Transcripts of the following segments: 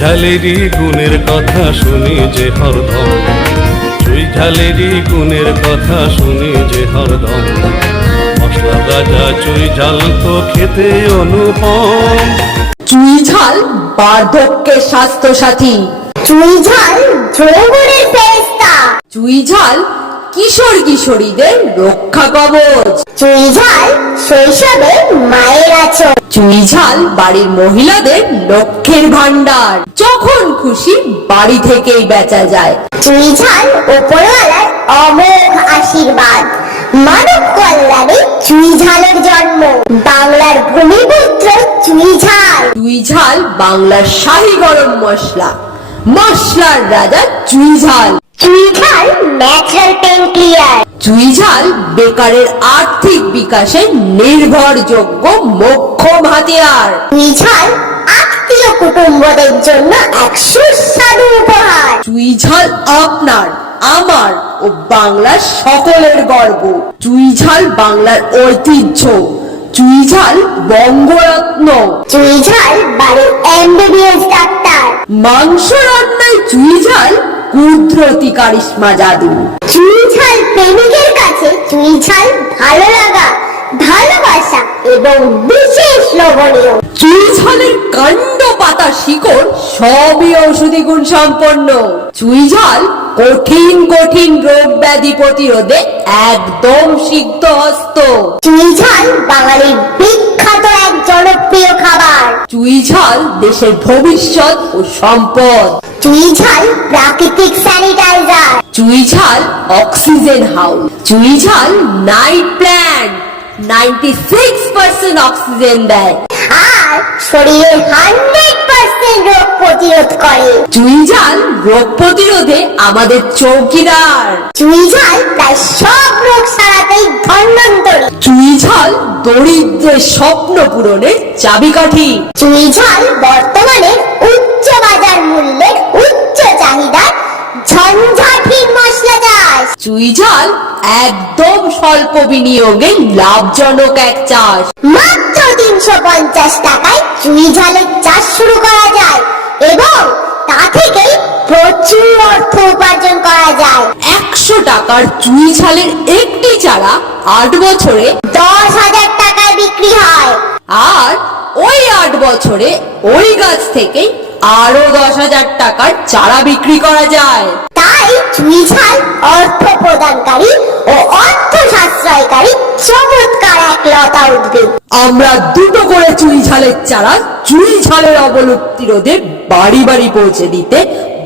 ঝালেরই গুণের কথা শুনি যে হরদম, চুই ঝালেরই গুণের কথা শুনি যে হরদম। মশলা রাজা চুই ঝাল তো খেতে অনুপম। চুই ঝাল বার্ধক্যের স্বাস্থ্য সাথী, চুই ঝাল যৌবনের ফেরেশতা, চুই ঝাল কিশোর কিশোরীদের রক্ষা কবচ, চুই ঝাল শৈশবে মায়ের আঁচল, চুই ঝাল বাড়ির মহিলাদের লক্ষ্যের ভান্ডার, যখন খুশি বাড়ি থেকেই বেচা যায়। চুই ঝাল উপরওয়ালার অমোঘ আশীর্বাদ, মানব কল্যাণে চুই ঝালের জন্ম। বাংলার ভূমিপুত্র চুই ঝাল। চুই ঝাল বাংলার শাহী গরম মশলা, মশলার রাজা চুই ঝাল। চুই ঝাল ন্যাচারাল পেন ক্লিয়ার। চুই ঝাল বেকারের আর্থিক বিকাশে নির্ভরযোগ্য মোক্ষম হাতিয়ার। চুই ঝাল আত্মীয় কুটুম্বদের জন্য এক সুস্বাদু উপহার। চুই ঝাল আপনার, আমার ও বাংলার সকলের গর্ব। চুই ঝাল বাংলার ঐতিহ্য, চুই ঝাল বঙ্গরত্ন। চুই ঝাল বাড়ির এমবিবিএস ডাক্তার। মাংস রান্নায় চুই ঝাল কুদরতি কারিশমা জাদু। চুই ঝাল প্রেমিকের কাছে চুই ঝাল ভালো লাগা, ভালোবাসা এবং বিশেষ লোভনীয়। চুই ঝালের কাণ্ড পাতা শিকড় সবই ঔষধি গুণ সম্পন্ন। চুই ঝাল কঠিন কঠিন রোগ ব্যাধি প্রতিরোধে একদম সিদ্ধ হস্ত। চুই ঝাল বাঙালির বিখ্যাত এক জনপ্রিয় খাবার। চুই ঝাল দেশের ভবিষ্যৎ ও সম্পদ। চুই ঝাল প্রাকৃতিক স্যানিটাইজার। চুই ঝাল অক্সিজেন হাউস। চুই ঝাল নাইট প্ল্যান্ট, 96% অক্সিজেন দেয় আর শরীরের 100% রোগ প্রতিরোধ করে। চুই ঝাল রোগ প্রতিরোধে আমাদের চৌকিদার। চুই ঝাল প্রায় সব রোগ সারাতেই ধন্বন্তরী। চুই ঝাল দরিদ্রের স্বপ্ন পূরণের চাবিকাঠি। চুই ঝাল বর্তমানে উচ্চ বাজার মূল্যের উচ্চ চাহিদার ঝঞ্ঝাটহীন মশলা চাষ। চুই ঝাল একদম স্বল্প বিনিয়োগে লাভজনক এক চাষ। মাত্র 350 টাকায় চুই ঝালের চাষ শুরু করা যায় এবং তা থেকেই প্রচুর অর্থ উপার্জন করা যায়। 100 টাকার চুই ঝালের একটি চারা 8 বছরে 10,000 টাকায় বিক্রি হয়। আর ওই 8 বছরে ওই গাছ থেকে আরো 10,000 টাকার চারা বিক্রি করা যায়। তাই চুই ঝাল অর্থ প্রদানকারী ও অর্থ সাশ্রয়কারী চমৎকার এক লতা উদ্ভিদ। আমরা দুটো করে চুই ঝালের চারা চুই ঝালের অবলুপ্তি রোধে বাড়ি বাড়ি পৌঁছে দিতে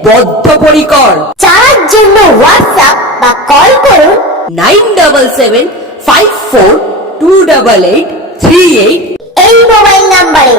বদ্ধপরিকর। চারার জন্য হোয়াটসঅ্যাপ বা কল করুন 9775428838। এই মোবাইল নাম্বারে।